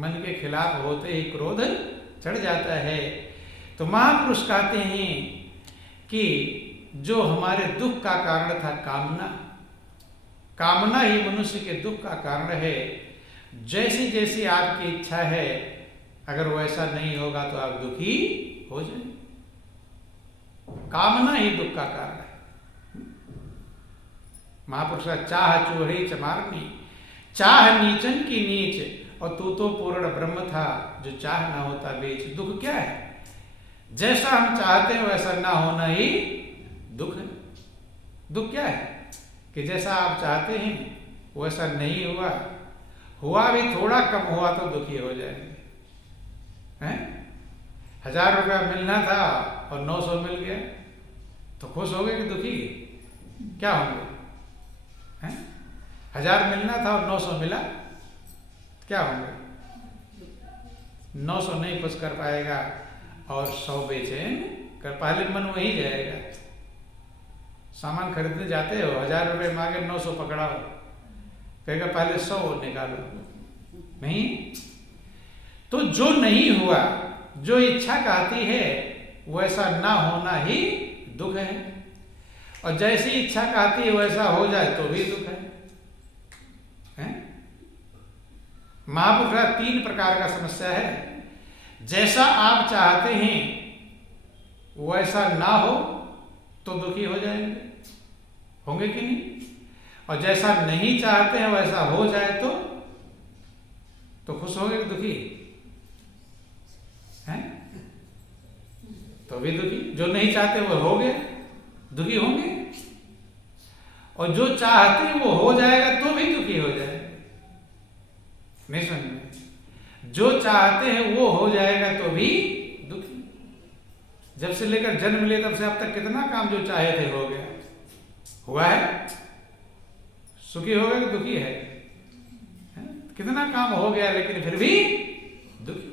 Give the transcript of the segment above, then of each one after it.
मन के खिलाफ होते ही क्रोध चढ़ जाता है। तो महापुरुष कहते हैं कि जो हमारे दुख का कारण था कामना, कामना ही मनुष्य के दुख का कारण है। जैसी जैसी आपकी इच्छा है, अगर वैसा नहीं होगा तो आप दुखी हो जाएंगे। कामना ही दुख का कारण है। महापुरुष चाह चोरी चमारनी, चाह नीचन की नीच और तू तो पूर्ण ब्रह्म था जो चाह ना होता बीच। दुख क्या है? जैसा हम चाहते हैं वैसा ना होना ही दुख है। दुख क्या है कि जैसा आप चाहते हैं वैसा नहीं हुआ, हुआ भी थोड़ा कम हुआ तो दुखी हो जाएंगे। हैं? 1000 रुपया मिलना था और 900 मिल गया तो खुश हो गए कि दुखी? क्या होंगे? हैं? 1000 मिलना था और 900 मिला, क्या होंगे? 900 नहीं खुश कर पाएगा और 100 बेचैन कर, पहले मन वही जाएगा। सामान खरीदने जाते हो, 1000 रुपये मांगे, 900 पकड़ाओ, कहेगा पहले 100 निकालो। नहीं, तो जो नहीं हुआ, जो इच्छा कहती है वैसा ना होना ही दुख है, और जैसी इच्छा कहती है वैसा हो जाए तो भी दुख है। महापुरुष 3 प्रकार का समस्या है। जैसा आप चाहते हैं वैसा ना हो तो दुखी हो जाएंगे, होंगे कि नहीं? और जैसा नहीं चाहते हैं वैसा हो जाए तो खुश हो गए, दुखी हैं? तो भी दुखी। जो नहीं चाहते वो हो गए, दुखी होंगे। और जो चाहते हैं वो हो जाएगा तो भी दुखी हो जाएगा। नहीं समझ में? जो चाहते हैं वो हो जाएगा तो भी दुखी। जब से लेकर जन्म लिए तब से अब तक कितना काम जो चाहे थे हो गया, हुआ है? सुखी हो गया कि दुखी है? कितना काम हो गया लेकिन फिर भी दुखी।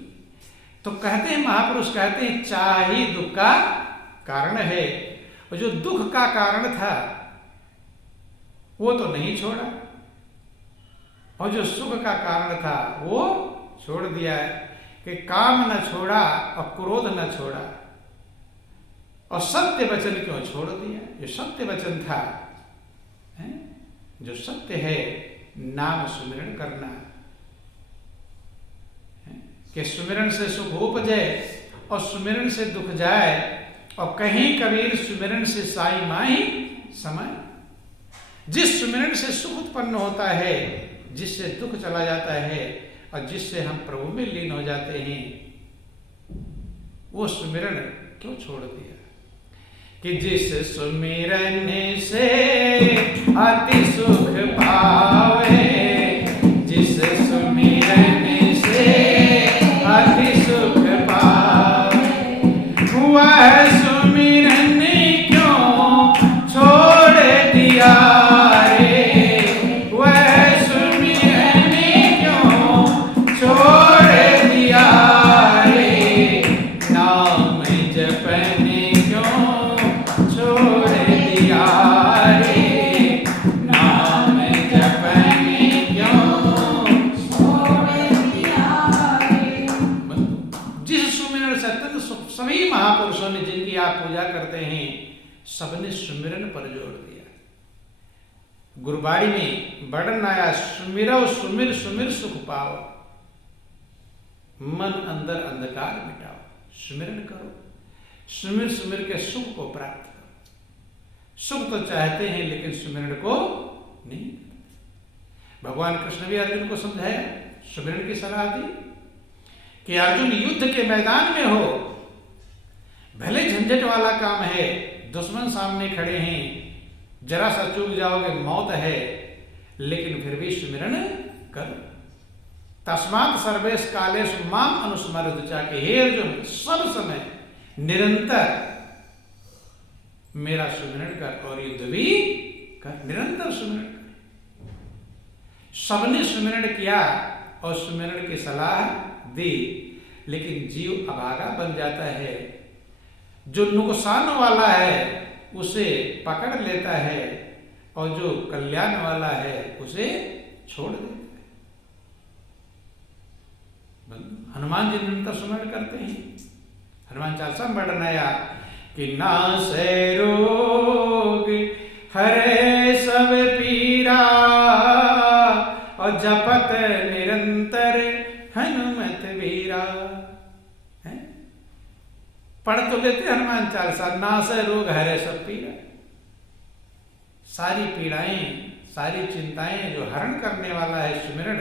तो कहते हैं महापुरुष कहते हैं चाह ही दुख का कारण है, और जो दुख का कारण था वो तो नहीं छोड़ा, और जो सुख का कारण था वो छोड़ दिया है। कि काम न छोड़ा और क्रोध न छोड़ा, और सत्य वचन क्यों छोड़ दिया? जो सत्य वचन था, जो सत्य है, नाम सुमिरन करना, कि सुमिरन से सुख उपजे और सुमिरन से दुख जाए, और कहीं कबीर सुमिरन से साई माही समय। जिस सुमिरन से सुख उत्पन्न होता है, जिससे दुख चला जाता है, और जिससे हम प्रभु में लीन हो जाते हैं, वो सुमिरन क्यों छोड़ दिया? कि जिस सुमिरन से अति सुख पावे, जिस सुमिरन से अति सुख पावे, वह सुमिरन क्यों छोड़ दिया रे? वह सुमिरन क्यों छोड़ दिया रे? नाम जपने क्यों छोड़ दिया रे? नाम जपने क्यों छोड़ दिया रे? जिस सुमिरन से अत्यंत सुख, सभी महापुरुषों ने जिनकी आप पूजा करते हैं, सबने सुमिरन पर जोर दिया। गुरबाणी में वर्णन आया, सुमिरो सुमिर सुमिर सुख पाओ, मन अंदर अंधकार मिटाओ। सुमिरन करो, सुमिर सुमिर के सुख को प्राप्त करो। सुख तो चाहते हैं लेकिन सुमिरन को नहीं। भगवान कृष्ण भी अर्जुन को समझाया, सुमिरन की सलाह दी कि अर्जुन युद्ध के मैदान में हो, भले झंझट वाला काम है, दुश्मन सामने खड़े हैं, जरा सा चूक जाओगे मौत है, लेकिन फिर भी सुमिरन कर। तस्मात् सर्वेश कालेश माम अनुस्मरत चाके, हे अर्जुन सब समय निरंतर मेरा सुमिरन कर, और युद्ध भी कर, निरंतर सुमिरन कर। सबने सुमिरन किया और सुमिरन की सलाह दी, लेकिन जीव अभागा बन जाता है। जो नुकसान वाला है उसे पकड़ लेता है, और जो कल्याण वाला है उसे छोड़ देता है। हनुमान जी निरंतर सुमिरन करते हैं। हनुमान चालीसा में वर्णन आया कि नासै रोग हरे सब पीरा और जपत निरंतर हनुमत वीरा। पढ़ तो लेते हनुमान चालीसा, नासै रोग हरे सब पीरा। सारी पीड़ाएं, सारी चिंताएं जो हरण करने वाला है सुमिरन,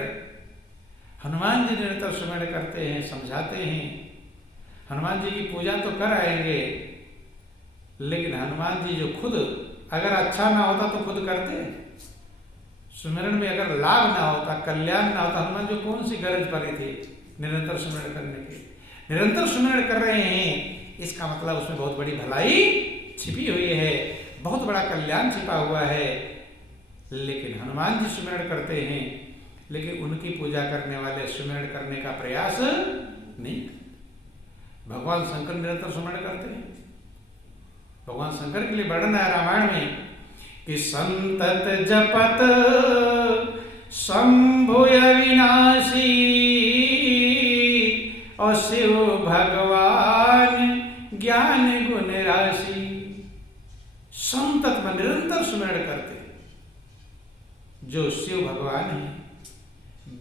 हनुमान जी निरंतर सुमिरन करते हैं, समझाते हैं। हनुमान जी की पूजा तो कर आएंगे, लेकिन हनुमान जी जो खुद अगर अच्छा ना होता तो खुद करते, सुमिरन में अगर लाभ ना होता, कल्याण ना होता, हनुमान जी कौन सी गरज पड़ी थी निरंतर सुमिरन करने की। निरंतर सुमिरन कर रहे हैं, इसका मतलब उसमें बहुत बड़ी भलाई छिपी हुई है, बहुत बड़ा कल्याण छिपा हुआ है। लेकिन हनुमान जी सुमिरन करते हैं, लेकिन उनकी पूजा करने वाले सुमिरन करने का प्रयास नहीं। भगवान शंकर निरंतर सुमिरन करते हैं। भगवान शंकर के लिए वर्णन है रामायण में कि संतत जपत शंभुय विनाशी और शिव भगवान ज्ञान गुण राशि। संतत में निरंतर सुमिरन करते जो शिव भगवान है,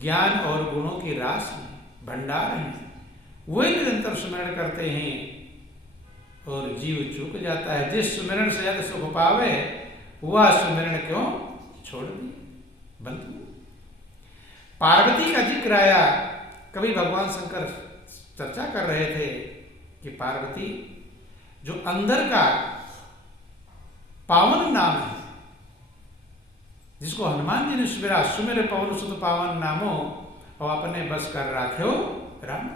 ज्ञान और गुणों की राशि भंडार है, वही निरंतर सुमिरन करते हैं और जीव चूक जाता है। जिस सुमिरन से यदि सुख पावे वह सुमिरन क्यों छोड़ दी। बंधु, पार्वती का जिक्र आया। कभी भगवान शंकर चर्चा कर रहे थे कि पार्वती जो अंदर का पावन नाम है, जिसको हनुमान जी ने सुमिरा, सुमिर पवन सुत पावन नामो और अपने बस कर राख्यो राम।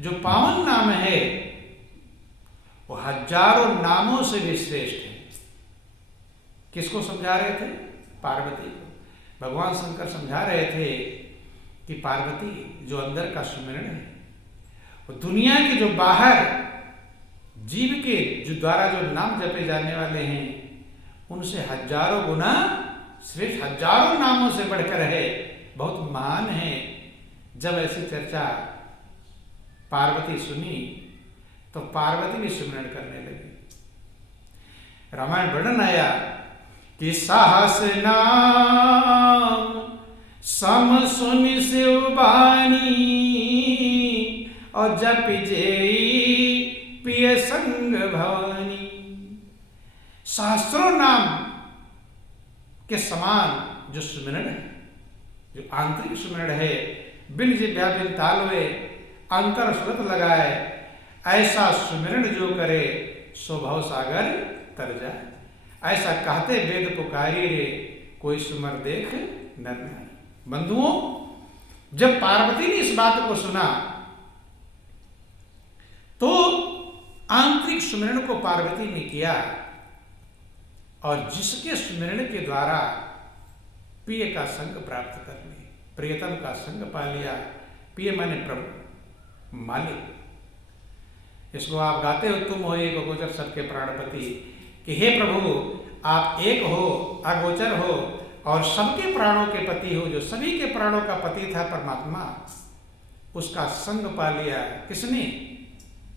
जो पावन नाम है वो हजारों नामों से भी श्रेष्ठ है। किसको समझा रहे थे? पार्वती को। भगवान शंकर समझा रहे थे कि पार्वती जो अंदर का सुमिरन है, वो दुनिया के जो बाहर जीव के जो द्वारा जो नाम जपे जाने वाले हैं उनसे हजारों गुना श्रेष्ठ, हजारों नामों से बढ़कर है, बहुत महान है। जब ऐसी चर्चा पार्वती सुनी तो पार्वती भी सुमिरन करने लगी। रामायण वर्णन आया कि साहस नाम सम सुनि शिव बानी और जप जेई पिय संग भवानी। सहस्रों नाम के समान जो सुमिरन है, जो आंतरिक सुमिरन है, बिन जिभ्या बिन ताल हुए अंतर सुरत लगाए, ऐसा सुमिरन जो करे सो भव सागर तर जाए। ऐसा कहते वेद पुकारी रे कोई सुमर देख नर नारी। बंधुओं, जब पार्वती ने इस बात को सुना तो आंतरिक सुमिरन को पार्वती ने किया और जिसके सुमिरन के द्वारा प्रिय का संग प्राप्त कर लिया, प्रियतम का संग पा लिया। प्रिय माने प्रभु, मालिक। इसको आप गाते हो, तुम हो एक अगोचर सबके प्राणपति, कि हे प्रभु आप एक हो, अगोचर हो और सबके प्राणों के पति हो। जो सभी के प्राणों का पति था परमात्मा, उसका संग पा लिया। किसने?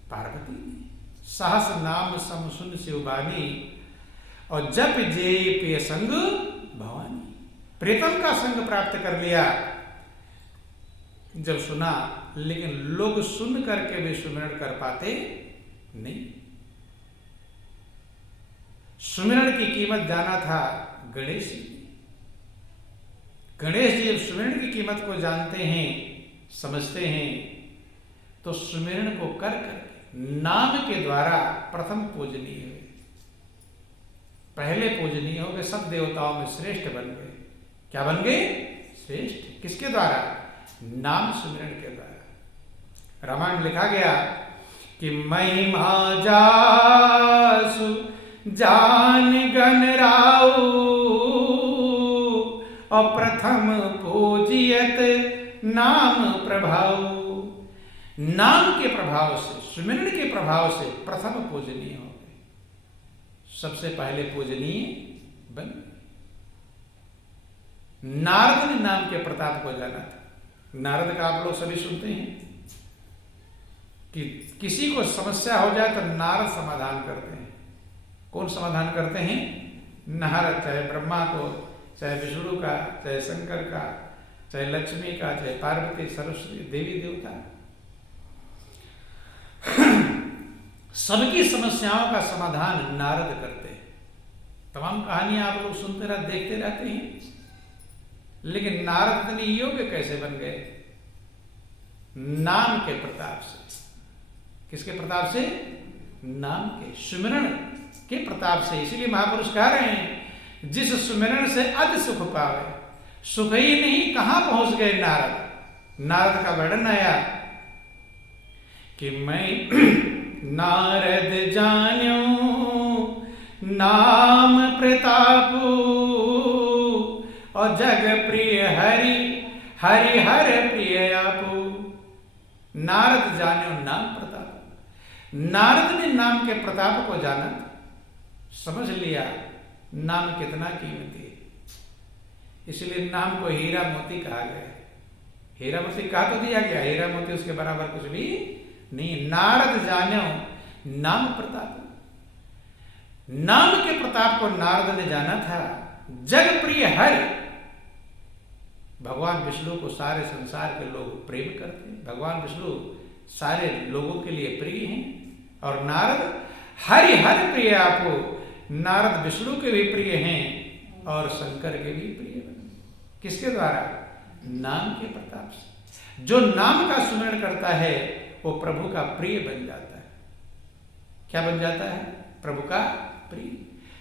पार्वती ने। सहस नाम सम सुन शिवबानी और जप जे प्रिय संग भवानी। प्रीतम का संग प्राप्त कर लिया जब सुना, लेकिन लोग सुन करके भी सुमिरन कर पाते नहीं। सुमिरन की कीमत जाना था गणेश जी। गणेश जी जब सुमिरन की कीमत को जानते हैं, समझते हैं, तो सुमिरन को कर नाम के द्वारा प्रथम पूजनीय हुए, पहले पूजनीय हो गए, सब देवताओं में श्रेष्ठ बन गए। क्या बन गए? श्रेष्ठ। किसके द्वारा? नाम सुमिरन के द्वारा। रामायण में लिखा गया कि महिमा जासु जान गण राउ और प्रथम पूजियत नाम प्रभाव। नाम के प्रभाव से, सुमिरन के प्रभाव से प्रथम पूजनीय हो गए, सबसे पहले पूजनीय बन। नारद ने नाम के प्रताप को जाना था। नारद का आप लोग सभी सुनते हैं, कि किसी को समस्या हो जाए तो नारद समाधान करते हैं। कौन समाधान करते हैं? नारद। चाहे ब्रह्मा को, चाहे विष्णु का, चाहे शंकर का, चाहे लक्ष्मी का, चाहे पार्वती, सरस्वती, देवी देवता, सबकी समस्याओं का समाधान नारद करते हैं। तमाम कहानियां आप लोग सुनते रहते, देखते रहते हैं। लेकिन नारद इतने योग्य कैसे बन गए? नाम के प्रताप से। किसके प्रताप से? नाम के, सुमिरन के प्रताप से। इसीलिए महापुरुष कह रहे हैं, जिस सुमिरन से अति सुख पावे, सुख ही नहीं कहां पहुंच गए नारद। नारद का वर्णन आया कि मैं नारद जान्यो नाम प्रतापु, और जग प्रिय हरि हरि हर प्रिय आपू। नारद जान्यो नाम प्रताप। नारद ने नाम के प्रताप को जाना, समझ लिया नाम कितना कीमती है। इसलिए नाम को हीरा मोती कहा गया। हीरा मोती कहा तो दिया गया, हीरा मोती उसके बराबर कुछ भी नहीं। नारद जान्यो नाम प्रताप। नाम के प्रताप को नारद ने जाना था। जग प्रिय हरि, भगवान विष्णु को सारे संसार के लोग प्रेम करते हैं। भगवान विष्णु सारे लोगों के लिए प्रिय हैं। और नारद हरि हर प्रिय आपको, नारद विष्णु के भी प्रिय हैं और शंकर के भी प्रिय बने। किसके द्वारा? नाम के प्रताप से। जो नाम का सुमिरन करता है वो प्रभु का प्रिय बन जाता है। क्या बन जाता है? प्रभु का प्रिय।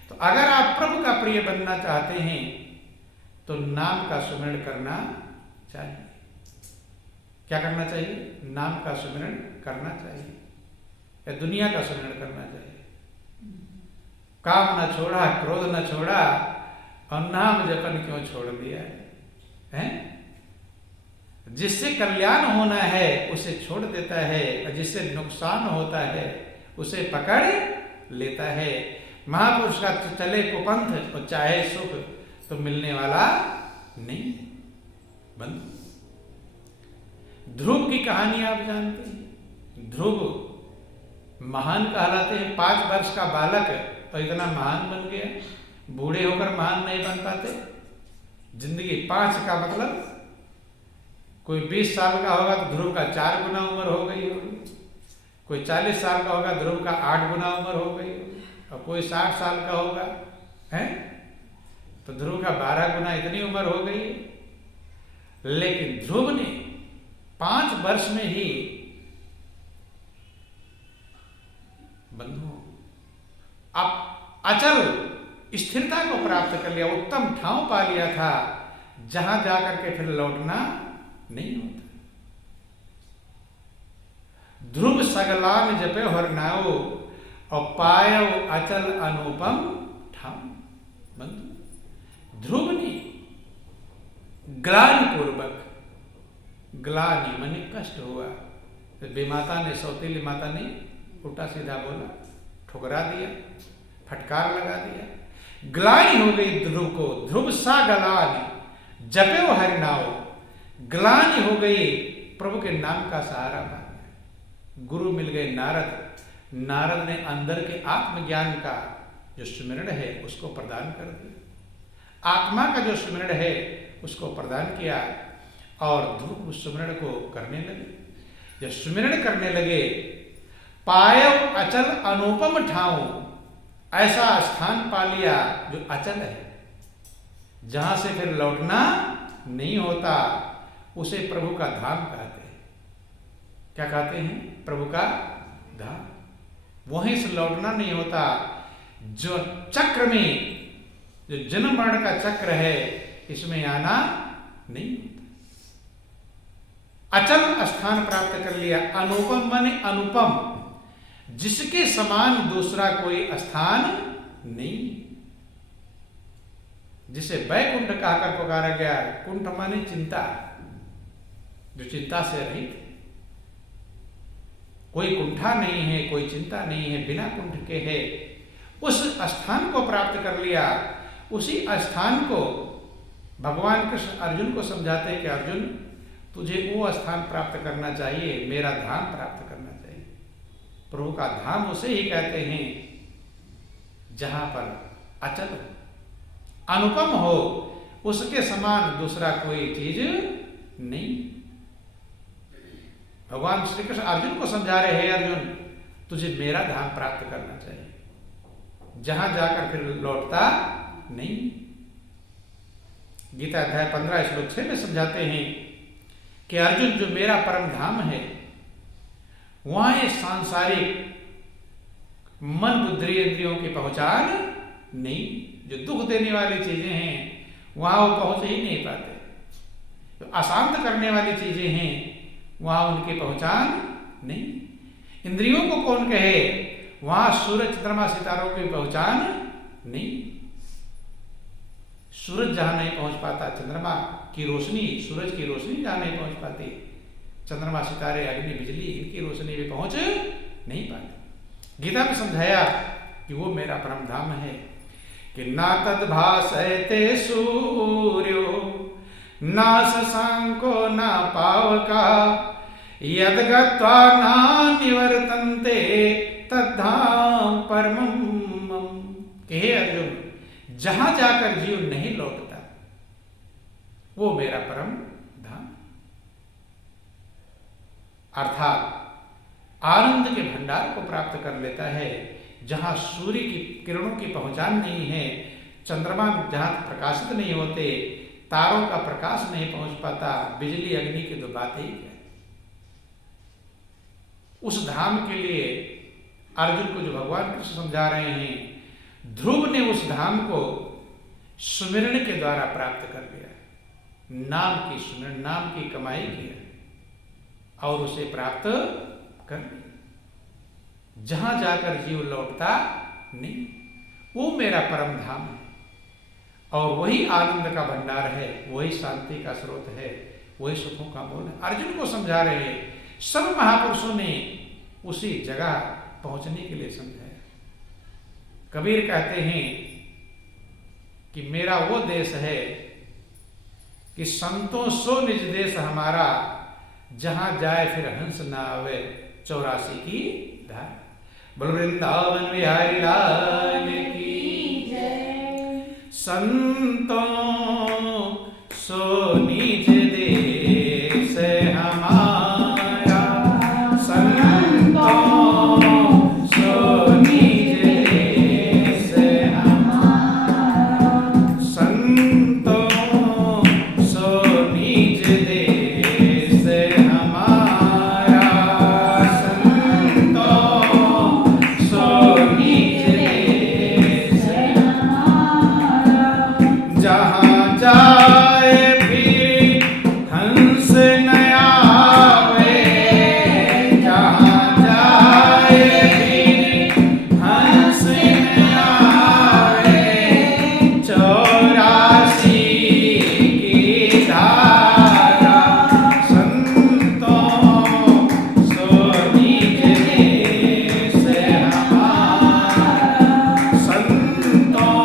तो अगर आप प्रभु का प्रिय बनना चाहते हैं तो नाम का सुमिरन करना चाहिए। क्या करना चाहिए? नाम का सुमिरन करना चाहिए, या दुनिया का सुमिरन करना चाहिए। काम न छोड़ा, क्रोध न छोड़ा, और नाम जपन क्यों छोड़ दिया है? जिससे कल्याण होना है उसे छोड़ देता है, और जिससे नुकसान होता है उसे पकड़ लेता है। महापुरुष का चले कुपंथ और चाहे सुख तो मिलने वाला नहीं। बंधु, ध्रुव की कहानी आप जानते हैं। ध्रुव महान कहलाते हैं। 5 वर्ष का बालक और इतना महान बन गया। बूढ़े होकर महान नहीं बन पाते। जिंदगी 5 का मतलब कोई 20 साल का होगा तो ध्रुव का 4 गुना उम्र हो गई होगी। कोई 40 साल का होगा, ध्रुव का 8 गुना उम्र हो गई होगी। और कोई 60 साल का होगा है तो ध्रुव का 12 गुना इतनी उम्र हो गई। लेकिन ध्रुव ने 5 वर्ष में ही बंधु अब अचल स्थिरता को प्राप्त कर लिया, उत्तम ठाव पा लिया था जहां जाकर के फिर लौटना नहीं होता। ध्रुव सगलान जपे हर नाओ और पायो अचल अनुपम ठाव। बंधु, ध्रुव ने ग्लानि पूर्वक, ग्लानि माने कष्ट हुआ, तो बेमाता ने, सौतेली माता ने उल्टा सीधा बोला, ठुकरा दिया, फटकार लगा दिया। ग्लानि हो गई ध्रुव को। ध्रुव सा गलानि जपे वो हरि नाओ, ग्लानि हो गई, प्रभु के नाम का सहारा पा गया। गुरु मिल गए नारद। नारद ने अंदर के आत्मज्ञान का जो सुमिरन है उसको प्रदान कर दिया। आत्मा का जो सुमिरन है उसको प्रदान किया और ध्रुव उस सुमिरन को करने लगे। जब सुमिरन करने लगे, पायो अचल अनुपम ठाव, ऐसा स्थान पा लिया जो अचल है, जहां से फिर लौटना नहीं होता। उसे प्रभु का धाम कहते हैं। क्या कहते हैं? प्रभु का धाम। वहीं से लौटना नहीं होता। जो चक्र में, जो जन्म मरण का चक्र है, इसमें आना नहीं होता। अचल स्थान प्राप्त कर लिया। अनुपम माने अनुपम, जिसके समान दूसरा कोई स्थान नहीं। जिसे वैकुंठ कहकर पुकारा गया। कुंठ माने चिंता, जो चिंता से रहित। कोई कुंठा नहीं है, कोई चिंता नहीं है, बिना कुंठ के है। उस स्थान को प्राप्त कर लिया। उसी स्थान को भगवान कृष्ण अर्जुन को समझाते हैं कि अर्जुन, तुझे वो स्थान प्राप्त करना चाहिए, मेरा धाम प्राप्त करना चाहिए। प्रभु का धाम उसे ही कहते हैं जहां पर अचल हो, अनुपम हो, उसके समान दूसरा कोई चीज नहीं। भगवान श्री कृष्ण अर्जुन को समझा रहे हैं, अर्जुन तुझे मेरा धाम प्राप्त करना चाहिए, जहां जाकर फिर लौटता नहीं। गीता अध्याय 15 श्लोक 6 में समझाते हैं कि अर्जुन जो मेरा परम धाम है, वहां ये सांसारिक मन बुद्धि इंद्रियों की पहचान नहीं, जो दुख देने वाली चीजें हैं वहां वो पहुंच ही नहीं पाते, तो अशांत करने वाली चीजें हैं वहां उनकी पहचान नहीं। इंद्रियों को कौन कहे, वहां सूरज चंद्रमा सितारों की पहचान नहीं। सूरज जहां नहीं पहुंच पाता, चंद्रमा की रोशनी, सूरज की रोशनी जहां नहीं पहुंच पाती, चंद्रमा सितारे अग्नि बिजली इनकी रोशनी भी पहुंच नहीं पाती। गीता में समझाया कि वो मेरा परम धाम है कि ना तद भासयते सूर्यो ना शशांको ना पावका यद गत्वा ना निवर्तन्ते तद्धाम परमं मम। हे अर्जुन, जहां जाकर जीव नहीं लौटता वो मेरा परम धाम, अर्थात आनंद के भंडार को प्राप्त कर लेता है, जहां सूर्य की किरणों की पहचान नहीं है, चंद्रमा जहां प्रकाशित नहीं होते, तारों का प्रकाश नहीं पहुंच पाता, बिजली अग्नि की तो बात ही क्या। उस धाम के लिए अर्जुन को जो भगवान कृष्ण समझा रहे हैं, ध्रुव ने उस धाम को सुमिरण के द्वारा प्राप्त कर लिया, नाम की सुमिरण, नाम की कमाई किया और उसे प्राप्त कर लिया। जहां जाकर जीव लौटता नहीं, वो मेरा परम धाम है और वही आनंद का भंडार है, वही शांति का स्रोत है, वही सुखों का मूल है। अर्जुन को समझा रहे हैं, सब महापुरुषों ने उसी जगह पहुंचने के लिए समझाया। कबीर कहते हैं कि मेरा वो देश है कि संतों सो निज देश हमारा, जहां जाए फिर हंस ना आवे 84 की धार। बोल वृंदावन बिहारी लाल की जय। संतों सो निज देश हमारा, संतों सो निज देश हमारा, संतों सो निज देश हमारा, संतों सो निज देश हमारा। जहाँ जाए फिर हंस न आवे, जहाँ जाए फिर हंस न आवे 84 की धारा। संतों सो निज देश हमारा, संतों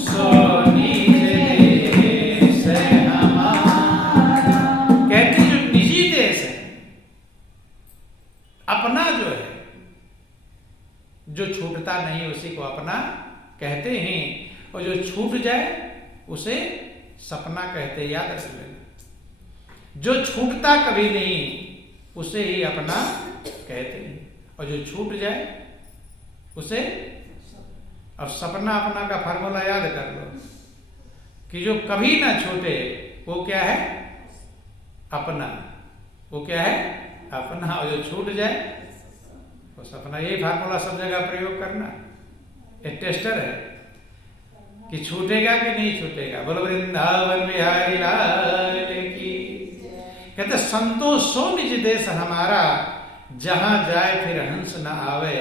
सो निज देश हमारा। कहते जो निजी देश है, अपना जो है, जो छूटता नहीं उसी को अपना कहते हैं, और जो छूट जाए उसे सपना कहते हैं। याद रख लेना, जो छूटता कभी नहीं उसे ही अपना कहते हैं, और जो छूट जाए उसे, अब सपना अपना का फार्मूला याद कर लो कि जो कभी ना छूटे वो क्या है, अपना। वो क्या है, अपना। और जो छूट जाए वो सपना। यही फार्मूला सब जगह प्रयोग करना, एक टेस्टर है कि छूटेगा कि नहीं छूटेगा। बोलो वृंदावन बिहारी लाल की। कहते संतों सो निज देश हमारा, जहां जाए फिर हंस न आवे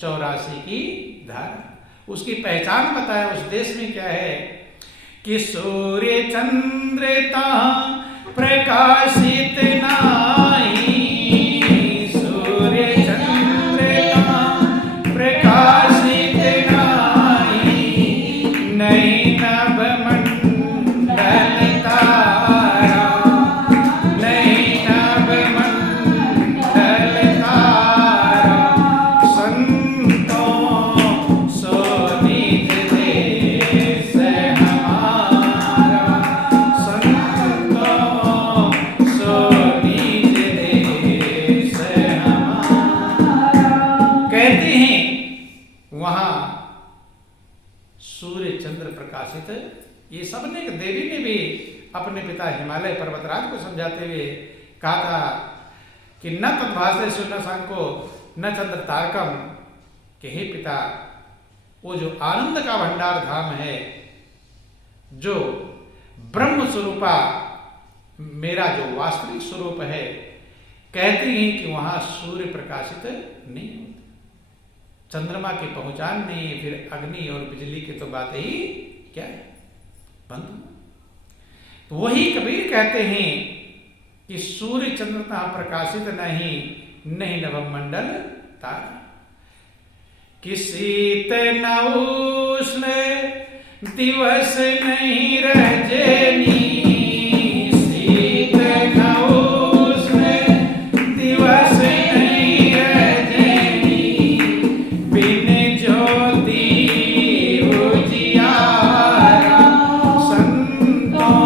84 की धारा। उसकी पहचान बताया उस देश में क्या है कि सूर्य चंद्र तां प्रकाशित नाही, सूर्य चंद्र तां प्रकाशित नाही, नहीं नभ मंडल तारा, नहीं नभ मंडल तारा, प्रकाशित, ये सब ने, देवी ने भी अपने पिता हिमालय पर्वतराज को समझाते हुए कहा था कि न तद्भाषे सुन संको न चंद्र तारकम, कि हे पिता, वो जो आनंद का भंडार धाम है, जो ब्रह्म स्वरूपा मेरा जो वास्तविक स्वरूप है, कहते हैं कि वहां सूर्य प्रकाशित नहीं होता, चंद्रमा की पहचान नहीं है, फिर अग्नि और बिजली की तो बात ही क्या है, बंधु। तो वही कबीर कहते हैं कि सूर्य चंद्रमा प्रकाशित नहीं, नहीं नभ मंडल तारा, कि शीत न उष्ण दिवस नहीं रह जेनी, शीत न उष्ण दिवस नहीं रह जेनी, बिन ज्योति उजियारा संतों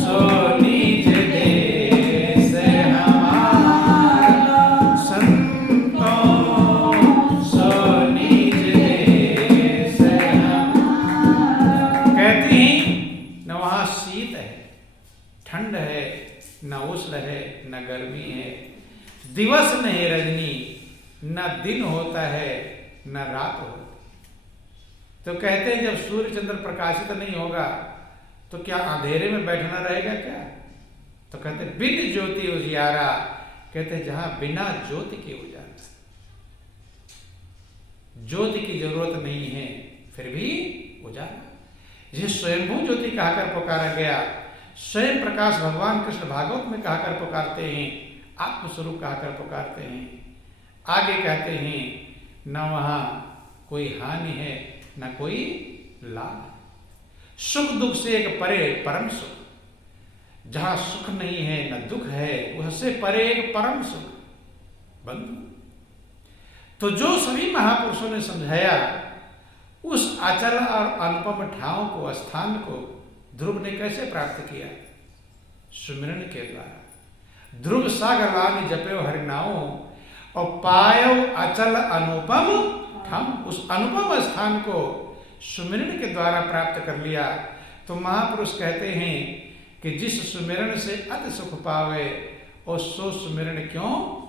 सो निज देश हमारा, संतों सो निज देश हमारा। कहते हैं न वहां शीत है, ठंड है, न उष्ण है, न गर्मी है, दिवस नहीं रजनी, न दिन होता है न रात होती। तो कहते हैं जब सूर्य चंद्र प्रकाशित नहीं होगा तो क्या अंधेरे में बैठना रहेगा क्या? तो कहते बिन ज्योति उजियारा, कहते जहां बिना ज्योति के उजाला, ज्योति की जरूरत नहीं है फिर भी उजाला, जिसे स्वयंभू ज्योति कहकर पुकारा गया, स्वयं प्रकाश भगवान कृष्ण भागवत में कहकर पुकारते हैं, आत्मस्वरूप कहकर पुकारते हैं। आगे कहते हैं न वहां कोई हानि है न कोई लाभ है, सुख दुख से एक परे परम सुख, जहां सुख नहीं है न दुख है, उससे परे एक परम सुख। बंधु, तो जो सभी महापुरुषों ने समझाया, उस अचल और अनुपम ठाव को, स्थान को ध्रुव ने कैसे प्राप्त किया? सुमिरन के द्वारा। ध्रुव सागर लानि जपयो हरिनाओ और पायो अचल अनुपम ठाम, उस अनुपम स्थान को सुमिरन के द्वारा प्राप्त कर लिया। तो महापुरुष कहते हैं कि जिस सुमिरन से अति सुख पावे और सो सुमिरन क्यों